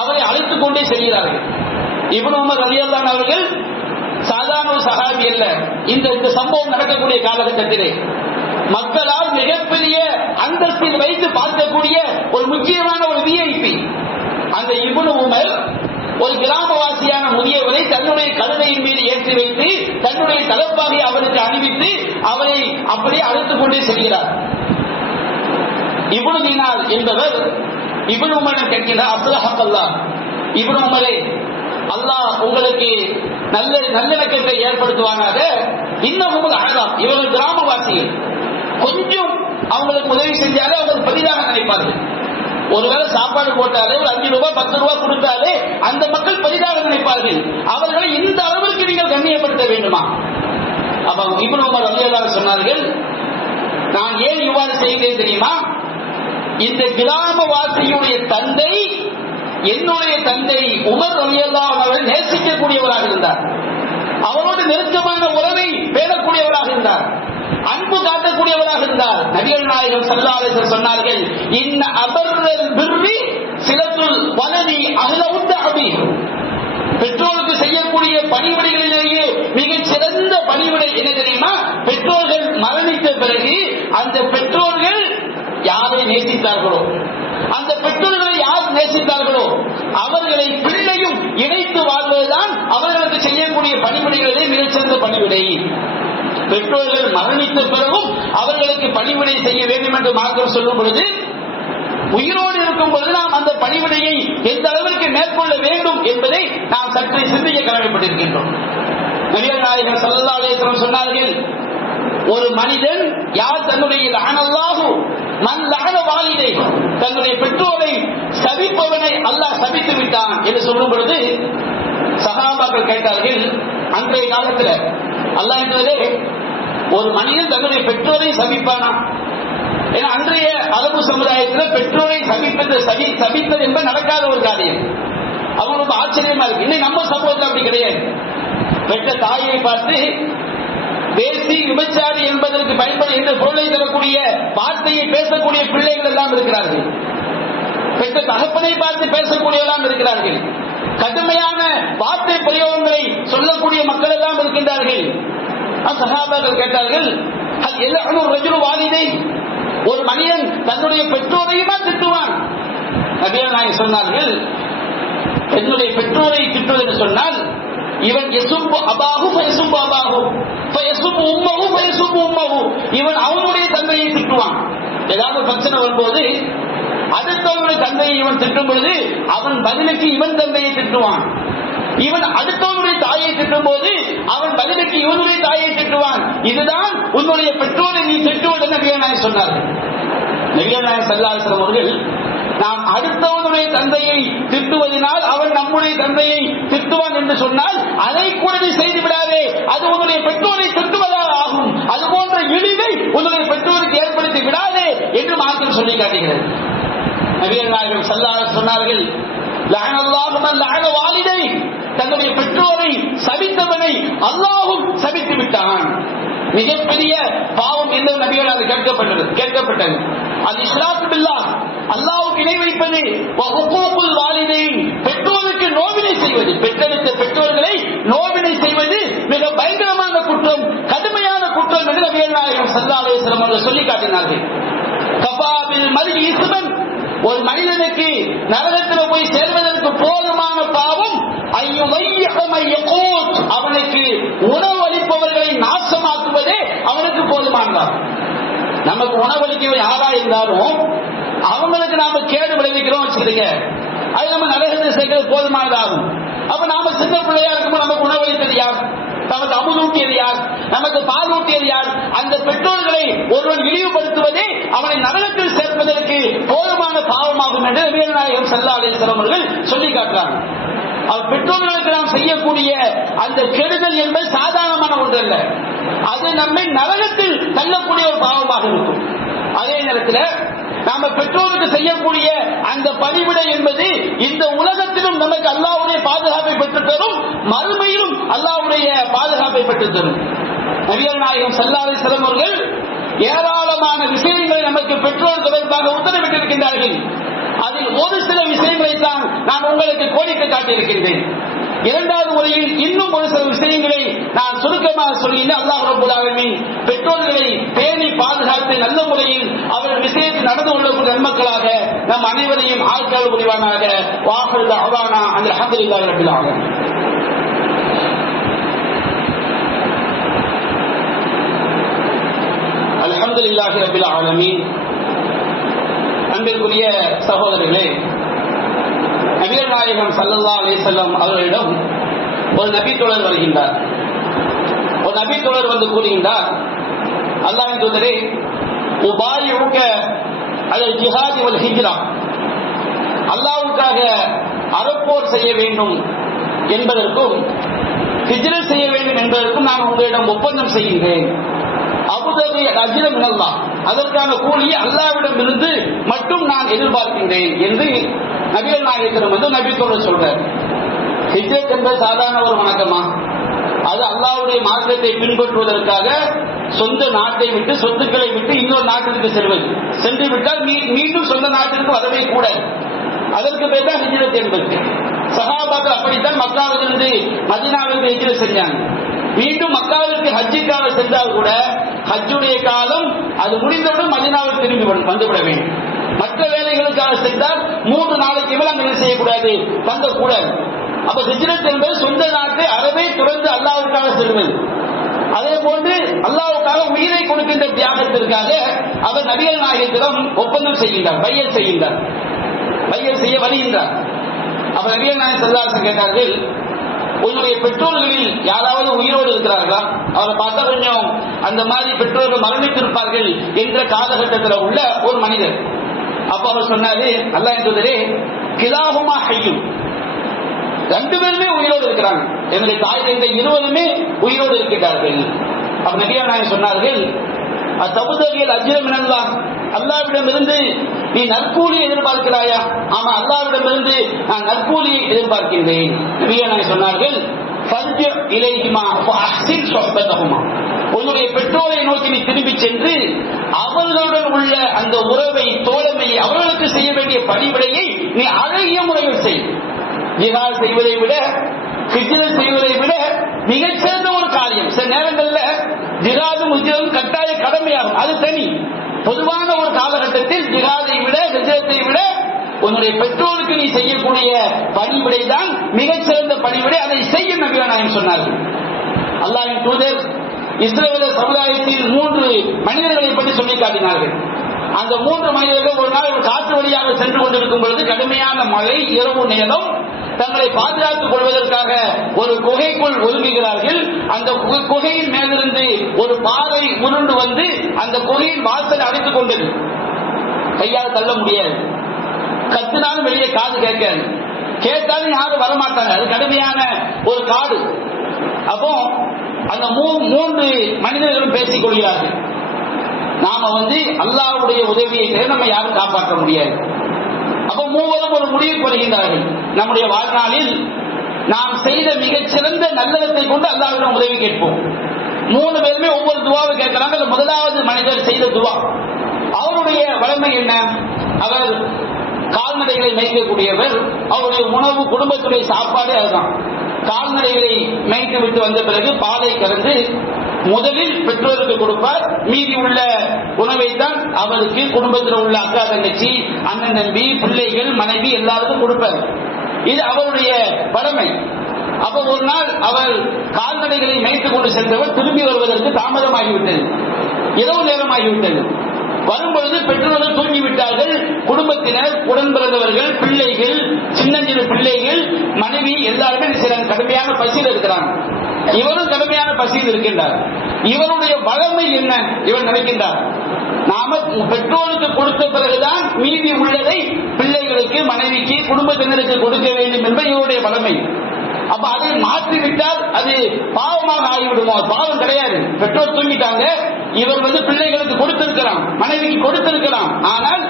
அவரை அழைத்துக் கொண்டே செல்கிறார்கள். இப்னு உமர் ரலியல்லாஹு அன்ஹு அவர்கள் சாதாரண ஒரு சஹாபி அல்ல. இந்த சம்பவம் நடக்கக்கூடிய காலகட்டத்திலே மக்களால் மிகப்பெரிய அந்தஸ்தில் வைத்து பார்க்கக்கூடிய ஒரு முக்கியமான ஒரு விஐபி. அந்த இப்னு உமர் ஒரு கிராமவாசியான முதியவரை தன்னுடைய கழுதையின் மீது ஏற்றி வைத்து தன்னுடைய தலைப்பாகை அவருக்கு அணிவித்து அவரை அப்படியே அழைத்துக் கொண்டே செல்கிறார். இப்னு தீனார் என்பவர் இப்னு உமரிடம் கேட்கிறார், அஸ்லஹக்கல்லாஹ், இப்னு உமரே, அல்லாஹ் உங்களுக்கு நல்லிணக்கத்தை ஏற்படுத்துவானாக. இன்னமும் அழகாம், இவர்கள் கிராமவாசிகள், கொஞ்சம் அவங்களுக்கு உதவி செஞ்சாலே அவங்க பெரிதாக நினைப்பார்கள். ஒருவேளை சாப்பாடு போட்டாலே ஒரு 5 ரூபாய் 10 ரூபாய் கொடுத்தாலே அந்த மக்கள் பெரிதாக நினைப்பார்கள். அவர்களை இந்த அளவிற்கு நீங்கள் கண்ணியப்படுத்த வேண்டுமா? அப்ப இப்னு உமர் ரலியல்லாஹு அன்ஹு சொன்னார்கள், நான் ஏன் இவ்வாறு செய்தேன் தெரியுமா? இந்த கிராமவாசியுடைய தந்தை என்னுடைய தந்தை உமர் ரலியல்லாஹு அன்ஹு அவர்கள் நேசிக்கக்கூடியவராக இருந்தார். அவரோடு நெருக்கமான உறவை பேணக்கூடியவராக இருந்தார், அன்பு காட்டக்கூடியவராக இருந்தார். நபிகள் நாயகம் ஸல்லல்லாஹு அலைஹி வஸல்லம் சொன்னார்கள், இன்ன அபர்ரல் பிர்ரி சிலத்துல் வலதி அஹ்லஹு தஅபி. பெற்றோருக்கு செய்யக்கூடிய பணிவிடைகளிலேயே மிகச் சிறந்த பணிவிடை என்ன தெரியுமா? பெற்றோர்கள் மரணித்த பிறகு அந்த பெற்றோர்கள் யாரை நேசித்தார்களோ, அந்த பெற்றோர்களை யார் நேசித்தார்களோ அவர்களை பிள்ளையும் இணைத்து வாழ்வதுதான் அவர்களுக்கு செய்யக்கூடிய பணிவிடைகளிலே மிகச்சிறந்த பணிவிடை. பெற்றோர்கள் மரணித்த பிறகும் அவர்களுக்கு பணிவிடை செய்ய வேண்டும் என்று மார்க்கம் சொல்லும் பொழுது, உயிரோடு இருக்கும் பொழுது நாம் அந்த பணிவிடையை எந்த அளவிற்கு மேற்கொள்ள வேண்டும் என்பதை நாம் சற்று சிந்திக்க கடமைப்பட்டிருக்கின்றோம். நபிகள் நாயகம் ஸல்லல்லாஹு அலைஹி வஸல்லம் சொன்னார்கள், ஒரு மனிதன் யார் தன்னுடைய லஅனல்லாஹு மன் லஅன வாலிதை, தன்னுடைய பெற்றோரை சபிப்பவனை அல்லாஹ் சபித்து விட்டான் என்று சொல்லும் பொழுது சஹாபாக்கள் கேட்டார்கள், அன்றைய காலத்தில் அல்லாஹ் என்பதிலே ஒரு மனிதன் தன்னுடைய பெற்றோரை சபிப்பானா? ஏன்னா அன்றைய அரபு சமுதாயத்தில் பெற்றோரை சபித்தது என்பது நடக்காத ஒரு காரியம். அவங்க ரொம்ப ஆச்சரியமா இருக்கு. இன்னும் நம்ம சமூகத்தில் அப்படி கிடையாது. பெற்ற தாயை பார்த்து பேசி விபச்சாரி என்பதற்கு பயன்படுகின்ற பொருளை தரக்கூடிய வார்த்தையை பேசக்கூடிய பிள்ளைகள் எல்லாம் இருக்கிறார்கள். பெற்ற தகப்பனை பார்த்து பேசக்கூடியவெல்லாம் இருக்கிறார்கள். கடுமையான வார்த்தை பிரயோகங்களை சொல்லக்கூடிய மக்கள் எல்லாம் இருக்கின்றார்கள். சஹாபாக்கள் கேட்டார்கள், ஒரு மனிதன் தன்னுடைய பெற்றோரையுமா திட்டுவான்? நபிகள் நாயகம் சொன்னார்கள், என்னுடைய பெற்றோரை திட்டுவது என்று சொன்னால் இவன் யசுப்பு அபாஹு ஃபயசுப்பு அபாஹு ஃபயசுப்பு உம்மஹு ஃபயசுப்பு உம்மஹு, இவன் அவனுடைய தந்தையை திட்டுவான். ஏதாவது பிரச்சனை வரும்போது அடுத்தவனுடைய தந்தையை இவன் திட்டும் பொழுது அவன் பதிலுக்கு இவன் தந்தையை திட்டுவான். இவன் அடுத்தவனுடைய தாயை திட்டும் போது அவன் பதிலுக்கு இவனுடைய தாயை திட்டுவான். இதுதான் உன்னுடைய பெற்றோரை நீ திட்டுவது நபிகள் நாயகம் சொன்னார்கள். நபிகள் நாயகம் ஸல்லல்லாஹு அலைஹி வஸல்லம் அவர்கள், நாம் அடுத்தவனுடைய தந்தையை திட்டுவதனால் அவன் நம்முடைய தந்தையை திட்டுவான் என்று சொன்னால் அதை கூட நீ செய்து விடாதே, அது உன்னுடைய பெற்றோரை திட்டுவதாக ஆகும். அது போன்ற இழிவை உன்னுடைய பெற்றோருக்கு ஏற்படுத்தி விடாதே என்று மார்க்கம் சொல்லி காட்டுகிறது. நபிகள் நாயகம் ஸல்லல்லாஹு அலைஹி வஸல்லம் சொன்னார்கள், லஅனல்லாஹு மன் லஅன வாலிதை, தன்னுடைய பெற்றோரை சபித்தவனை அல்லாஹ்வும் சபித்து விட்டான். மிகப்பெரிய பாவம் என்று நபிகளால் கேட்கப்பட்டது. அது இஸ்ராஃப் பில்லாஹ், அல்லாஹ்வுக்கு இணை வைப்பது, வஹுகூகுல் வாலிதைன், பெற்றோருக்கு நோவினை செய்வது, பெற்றெடுத்த பெற்றோர்களை நோவினை செய்வது மிக பயங்கரமான குற்றம், கடுமையான குற்றம் என்று நபிகள் நாயகம் ஸல்லல்லாஹு அலைஹி வஸல்லம் அவர்கள் சொல்லி காட்டினார்கள். கஃபா பில் மர்இ இஸ்மன், ஒரு மனிதனுக்கு நரகத்தில் போய் சேர்வதற்கு போதுமான பாவம் அவனுக்கு உணவு அளிப்பவர்களை நாசமாக்குவதே அவனுக்கு போதுமானதான். நமக்கு உணவளிக்க யாரா இருந்தாலும் அவங்களுக்கு நாம கேடு விளைவிக்கிறோம் வச்சுக்கிறீங்க, அது நம்ம நரகத்தில் சேர்க்கிறது போதுமானதாகும். அப்ப நாம சின்ன பிள்ளையா இருக்கும்போது நமக்கு உணவளித்தது யார்? நமக்கு அமுதூட்டியது யார்? நமக்கு பாலூட்டியது யார்? அந்த பெற்றோர்களை ஒருவன் இழிவுபடுத்துவதே அவனை நரகத்தில் சேர்ப்பதற்கு போதுமான பாவமாகும் என்று நபிகள் நாயகம் ஸல்லல்லாஹு அலைஹி வஸல்லம் அவர்கள் சொல்லி காட்டுறாங்க. பெற்றோர்களுக்கு நாம் செய்யக்கூடிய அந்த கெடுதல் என்பது சாதாரணமான ஒன்று அல்ல, அது நம்மை நரகத்தில் தள்ளக்கூடிய ஒரு பாவமாக இருக்கும். அதே நேரத்தில் நாம பெற்றோருக்கு செய்யக்கூடிய அந்த பணிவிடை என்பது இந்த உலகத்திலும் நமக்கு அல்லாஹ்வுடைய பாதுகாப்பை பெற்றுத் தரும், மறுமையிலும் அல்லாஹ்வுடைய பாதுகாப்பை பெற்றுத் தரும். நபிகள் நாயகம் ஸல்லல்லாஹு அலைஹி வஸல்லம் அவர்கள் ஏராளமான விஷயங்களை நமக்கு பெற்றோர் தொடர்பாக உத்தரவிட்டிருக்கின்றார்கள். அதில் ஒரு சில விஷயங்களை தான் நான் உங்களுக்கு கோடிட்டு காட்டியிருக்கின்றேன். இரண்டாவது முறையில் இன்னும் ஒரு சில விஷயங்களை நான் சுருக்கமாக சொல்லி அல்லாஹ் ரப்பல் ஆலமீன் பெற்றோர்களை பேணி பாதுகாத்து நல்ல முறையில் அவர்கள் விஷயத்தில் நடந்து கொள்ளக்கூடிய நன்மக்களாக நம் அனைவரையும் ஆட்கள் புரிவானாக. வாஹிரு தஅவானா அல்ஹம்துலில்லாஹி ரப்பில் ஆலமீன். அல்ஹம்துலில்லாஹி ரப்பில் ஆலமீன். அன்பிற்குரிய சகோதரர்களே, நபிகள் நாயகம் ஸல்லல்லாஹு அலைஹி வஸல்லம் அவர்களிடம் ஒரு நபி தோழர் வருகின்றார். ஒரு நபி தோழர் வந்து கூறுகின்றார், அல்லாஹ்வின் தூதரே, உபாயிஉக அலல் ஜிஹாதி வல் ஹிஜ்ரா, அல்லாஹ்வுக்காக அறப்போர் செய்ய வேண்டும் என்பதற்கும் ஹிஜ்ரத் செய்ய வேண்டும் என்பதற்கும் நான் உங்களிடம் ஒப்பந்தம் செய்கின்றேன். அபுதபி அஜ்ர மினல்லாஹ், அதற்கான கூலியை அல்லாஹ்விடம் இருந்து மட்டும் நான் எதிர்பார்க்கின்றேன் என்று நபிகள் நாயகத்திடம் வந்து நபி தோழர் சொல்றார். ஹிஜ்ரத் என்பது சாதாரண ஒரு வணக்கமா? அது அல்லாஹ்வுடைய மார்க்கத்தை பின்பற்றுவதற்காக சொந்த நாட்டை விட்டு சொத்துக்களை விட்டு இன்னொரு நாட்டிற்கு செல்வது. சென்று விட்டால் மீண்டும் சொந்த நாட்டிற்கு வரவே கூடாது. அதற்கு பேர் தான் ஹிஜ்ரத் என்பது. சஹாபாக்கள் அப்படித்தான் மக்காவிலிருந்து மதீனாவிற்கு ஹிஜ்ரத் செஞ்சாங்க. மீண்டும் மக்காவிற்கு ஹஜ்ஜுக்காக சென்றால் கூட ஹஜ்ஜுடைய காலம் அது முடிந்தவுடன் மதீனாவுக்கு திரும்பி வந்துவிட வேண்டும். மற்ற வேலைகளுக்காக சென்றால் 3 நாளைக்கு மேல் அங்கே செய்யக்கூடாது, தங்கக்கூடாது. அப்ப ஹிஜ்ரத் என்பது சொந்த நாட்டை அறவே துறந்து அல்லாஹ்வுக்காக செல்வது. அதே போன்று அல்லாஹ்வுக்காக உயிரை கொடுக்கின்ற தியாகத்திற்காக அவர் நபிகள் நாயகத்திடம் ஒப்பந்தம் செய்கின்றார், பையல் செய்கின்றார், பையல் செய்ய வருகின்றார். அப்ப நபிகள் நாயகம் ஸல்லல்லாஹு அலைஹி வஸல்லம் கேட்டார்கள், உன்னுடைய பெற்றோர்களில் யாராவது உயிரோடு இருக்கிறார்களா? அவரை பார்த்தா கொஞ்சம் அந்த மாதிரி பெற்றோர்கள் மரணித்திருப்பார்கள் என்ற காலகட்டத்தில் உள்ள ஒரு மனிதர். அப்ப அவர் சொன்னாரு, அல்லாஹ்வின் தூதரே, கிலாஹுமா ஹய்யும், 2 பேருமே உயிரோடு இருக்கிறாங்க. என்னுடைய தாய் தந்தை இருவருமே உயிரோடு இருக்கிறார்கள். அப்ப நபிகள் நாயகம் சொன்னார்கள், தபுதகில் அஜ்ர மினல்லாஹ், அல்லாஹ்விடம் இருந்து நீ நற்கூலியை எதிர்பார்க்கிறாயா? ஆமா, அல்லாஹ்விடம் இருந்து நான் நற்கூலியை எதிர்பார்க்கின்றேன். நபிகள் நாயகம் சொன்னார்கள், ஃபர்ஜி இலைஹிமா ஃபஅஹ்சின் சுஹ்பதஹுமா, உன்னுடைய பெற்றோரை நோக்கி நீ திரும்பி சென்று அவர்களுடன் உள்ள அந்த உறவை, தோழமையை, அவர்களுக்கு செய்ய வேண்டிய பணிவிடையை நீ அழகிய முறையில் செய். ஜிஹாத் செய்வதை விட, ஹிஜ்ரத் செய்வதை விட மிகச்சிறந்த ஒரு காரியம். சில நேரங்களில் ஜிஹாதும் ஹிஜ்ரத்தும் கட்டாய கடமையாகும், அது தனி. பொதுவான ஒரு காலகட்டத்தில் ஜிஹாதை விட, ஹிஜ்ரத்தை விட உன்னுடைய பெற்றோருக்கு நீ செய்யக்கூடிய பணிவிடை தான் மிகச்சிறந்த பணிவிடை. அதை செய்ய நபிகள் நாயகம் சொன்னார்கள். அல்லாஹ்வின் தூதர் இஸ்ரவேல் சமுதாயத்தில் 3 மனிதர்களை பற்றி சொல்லி காட்டினார்கள். அந்த 3 மனிதர்கள் ஒரு நாள் ஒரு காற்று வழியாக சென்று கொண்டிருக்கும் பொழுது கடுமையான மழை, இரவு நேரம், தங்களை பாதுகாத்துக் கொள்வதற்காக ஒரு குகைக்குள் ஒதுங்குகிறார்கள். அந்த குகையின் மேலிருந்து ஒரு பாறை உருண்டு வந்து அந்த குகையின் வாசலை அடைத்துக் கொண்டது. கையால் தள்ள முடியாது, கத்தினாலும் வெளியே காது கேட்காது, கேட்டாலும் யாரும் வரமாட்டாங்க. அது கடுமையான ஒரு காடு. அப்போ அந்த 3 மனிதர்களும் பேசிக் கொள்கிறார்கள், நாம அல்லாஹ்வுடைய உதவியை நம்ம யாரும் காப்பாற்ற முடியாது. அப்ப மூவரும் ஒரு முடிவுக்கு வருகின்றார்கள், நம்முடைய வாழ்நாளில் நாம் செய்த மிகச்சிறந்த நல்லதை கொண்டு அல்லாஹ்விடம் உதவி கேட்போம். 3 பேருமே ஒவ்வொரு துவாவை கேட்கிறாங்க. முதலாவது மனிதர் செய்த துவா, அவருடைய வளமை என்ன? அவர் கால்நடைகளை மேய்க்கக்கூடியவர். அவருடைய உணவு, குடும்பத்துடைய சாப்பாடு அதுதான். கால்நடைகளை மேய்த்து விட்டு வந்த பிறகு பாலை கறந்து முதலில் பெற்றோருக்கு கொடுப்பார். மீதி உள்ள உணவை தான் அவருக்கு, குடும்பத்தில் உள்ள அக்கா தங்கச்சி, அண்ணன் தம்பி, பிள்ளைகள், மனைவி எல்லாருக்கும் கொடுப்பார். இது அவருடைய வளமை. அப்ப ஒரு நாள் அவர் கால்நடைகளை மேய்த்துக் கொண்டு சென்றவர் திரும்பி வருவதற்கு தாமதமாகிவிட்டது, இரவு நேரமாகிவிட்டது. வரும்பொழுது பெற்றோர்கள் தூங்கிவிட்டார்கள். குடும்பத்தினர், உடன் பிறந்தவர்கள், பிள்ளைகள், சின்னஞ்சிறு பிள்ளைகள், மனைவி எல்லாருமே சில கடுமையான பசியில் இருக்கிறாங்க. இவரும் கடுமையான பசியில் இருக்கின்றார். இவருடைய வளமை என்ன? இவர் நினைக்கின்றார், நாம பெற்றோருக்கு கொடுத்த பிறகுதான் மீதி உள்ளதை பிள்ளைகளுக்கு, மனைவிக்கு, குடும்பத்தினருக்கு கொடுக்க வேண்டும் என்பது இவருடைய வளமை. அப்ப அதை மாற்றிவிட்டால் அது பாவமாக ஆகிவிடுமோ? பாவம் கிடையாது. பெற்றோர் தூங்கிட்டாங்க, இவர் பிள்ளைகளுக்கு கொடுத்திருக்கலாம், மனைவிக்கு கொடுத்திருக்கலாம். ஆனால்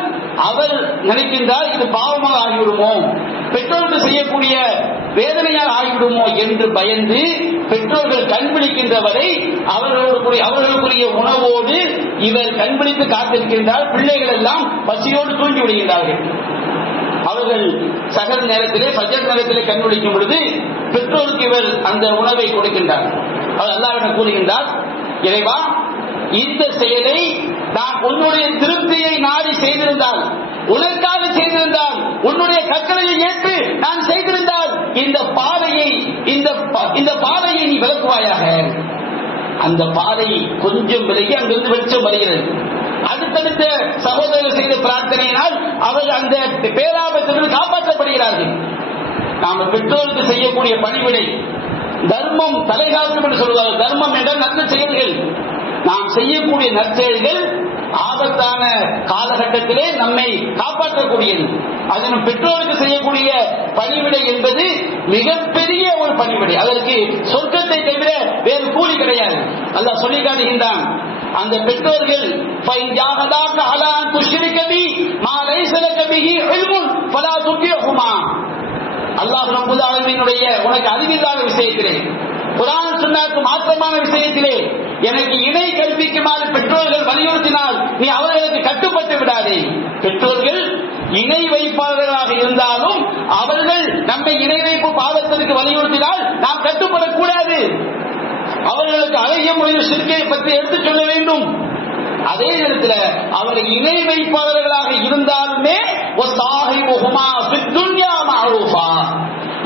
அவர் நினைக்கின்றால் இது பாவமாக ஆகிவிடுமோ, பெற்றோருக்கு செய்யக்கூடிய வேதனையால் ஆகிவிடுமோ என்று பயந்து பெற்றோர்கள் கண்பிடிக்கின்றவரை அவர்களுக்குரிய உணவோடு இவர் கண்பிடித்து காத்திருக்கின்றார். பிள்ளைகள் எல்லாம் பசியோடு தூங்கி விடுகின்றார்கள். அவர்கள் சகர் நேரத்திலே ஃபஜர் நேரத்திலே கண்பிடிக்கும் பொழுது பெற்றோருக்கு இவர் அந்த உணவை கொடுக்கின்றார். அவர் அல்லாஹ்விடம் கூறுகின்றார், இறைவா, இந்த செயலை நான் உன்னுடைய திருப்தியை நாடி செய்திருந்தால், உனக்காக செய்திருந்தால், உன்னுடைய கட்டளையை ஏற்று நான் செய்திருந்தால் இந்த பாதையை நீ விளக்குவாயாக. அந்த பாதை கொஞ்சம் விலகி அங்கிருந்து வெளிச்சம் வருகிறது. அடுத்தடுத்த சகோதரர்கள் செய்த பிரார்த்தனையினால் அவர்கள் அந்த பேராபத்திலிருந்து காப்பாற்றப்படுகிறார்கள். நாம் பெற்றோருக்கு செய்யக்கூடிய பணிவிடை தர்மம் தலைகாக்கும் என்று சொல்வார்கள். தர்மம் என்ற நல்ல செயல்கள், நாம் செய்யக்கூடிய நற்செயல்கள் ஆபத்தான காலகட்டத்திலே நம்மை காப்பாற்றக்கூடியது. அதனும் பெற்றோருக்கு செய்யக்கூடிய பணிவிடை என்பது மிகப்பெரிய ஒரு பணிவிடை. அதற்கு சொர்க்கத்தை தவிர வேறு கூலி கிடையாது. அல்லாஹ் சொல்லி காட்டுகின்றான், அந்த பெற்றோர்கள் அல்லாஹ் ரப்பல் ஆலமீனுடைய உனக்கு அறிவில்லாத விஷயத்திலே, குர்ஆன் சுன்னத்துக்கு மாற்றமான விஷயத்திலே எனக்கு இணை கல்பிக்குமாறு பெற்றோர்கள் வலியுறுத்தினால் நீ அவர்களுக்கு கட்டுப்பட்டு விடாதே. பெற்றோர்கள் இணை வைப்பாளர்களாக இருந்தாலும் அவர்கள் நம்மை இணை வைப்பு பாவத்திற்கு வலியுறுத்தினால் நாம் கட்டுப்படக்கூடாது. அவர்களுக்கு அழகிய முறையில் ஷிர்க்கை பற்றி எடுத்துச் சொல்ல வேண்டும். அதே நேரத்தில் அவர்கள் இணை வைப்பாளர்களாக இருந்தாலுமே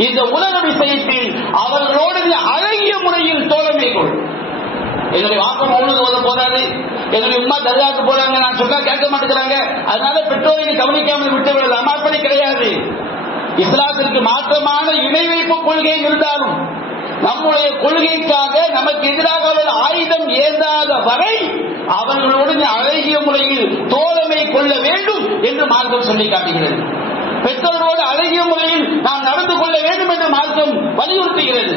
இந்த உலக விஷயத்தில் அவர்களோடு அழகிய முறையில் தோழமை கொள். என்னுடைய வாப்பம் ஒழுங்கு ஓத போதாது, என்னுடைய உமா தர்காவுக்கு போறாங்க, நான் சொன்னா கேட்க மாட்டேங்கிறாங்க, அதனால பெற்றோரை கவனிக்காமல் விட்டு விடலாம். அப்படி கிடையாது. இஸ்லாத்திற்கு மாற்றமான இணை வைப்பு கொள்கை இருந்தாலும் நம்முடைய கொள்கைக்காக நமக்கு எதிராக ஒரு ஆயுதம் ஏந்தாத வரை அவர்களோடு அழகிய முறையில் தோழமை கொள்ள வேண்டும் என்று மார்க்கம் சொல்லி காட்டுகிறது. பெற்றோரோடு அழகிய முறையில் நாம் நடந்து கொள்ள வேண்டும் என்று மார்க்கம் வலியுறுத்துகிறது.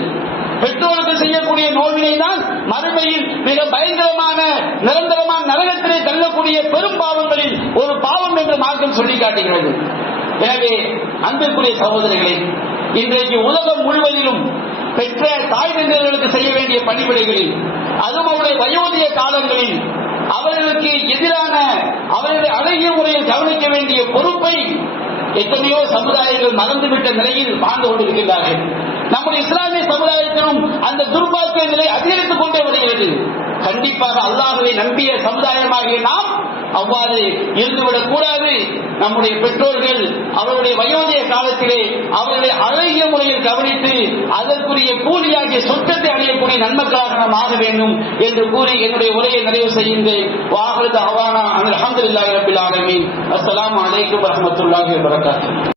பெற்றோருக்கு செய்யக்கூடிய நோவினை தான் மறுமையில் மிக பயங்கரமான நிரந்தரமான நரகத்திலே தள்ளக்கூடிய பெரும் பாவங்களில் ஒரு பாவம் என்று மார்க்கம் சொல்லி காட்டுகிறது. எனவே அன்பிற்குரிய சகோதரர்களே, இன்றைக்கு உலகம் முழுவதிலும் பெற்ற தாய் தந்தையர்களுக்கு செய்ய வேண்டிய பணிவிடைகளில், அதுவும் அவருடைய வயோதிக காலங்களில் அவர்களுக்கு எதிரான அவர்களை அழகிய முறையில் கவனிக்க வேண்டிய பொறுப்பை எத்தனையோ சமுதாயங்கள் மறந்துவிட்ட நிலையில் வாழ்ந்து கொண்டிருக்கின்றார்கள். நம்முடைய இஸ்லாமிய சமுதாயத்திலும் அந்த துர்பாக்கிய நிலை அதிகரித்துக் கொண்டே வருகிறது. கண்டிப்பாக அல்லாஹ்வை நம்பிய சமுதாயமாகிய நாம் அவ்வாறு இருந்துவிடக் கூடாது. நம்முடைய பெற்றோர்கள் அவருடைய வயோதிக காலத்திலே அவர்களை அழகிய முறையில் கவனித்து அதற்குரிய கூலியாகிய சொர்க்கத்தை அடையக்கூடிய நன்மக்களாக நாம் ஆக வேண்டும் என்று கூறி என்னுடைய உரையை நிறைவு செய்கின்றேன். வாஹிரு தஅவானா அல்ஹம்துலில்லாஹி ரப்பில் ஆலமீன். அஸ்ஸலாமு அலைக்கும் வரஹ்மத்துல்லாஹி வபரகாத்துஹு.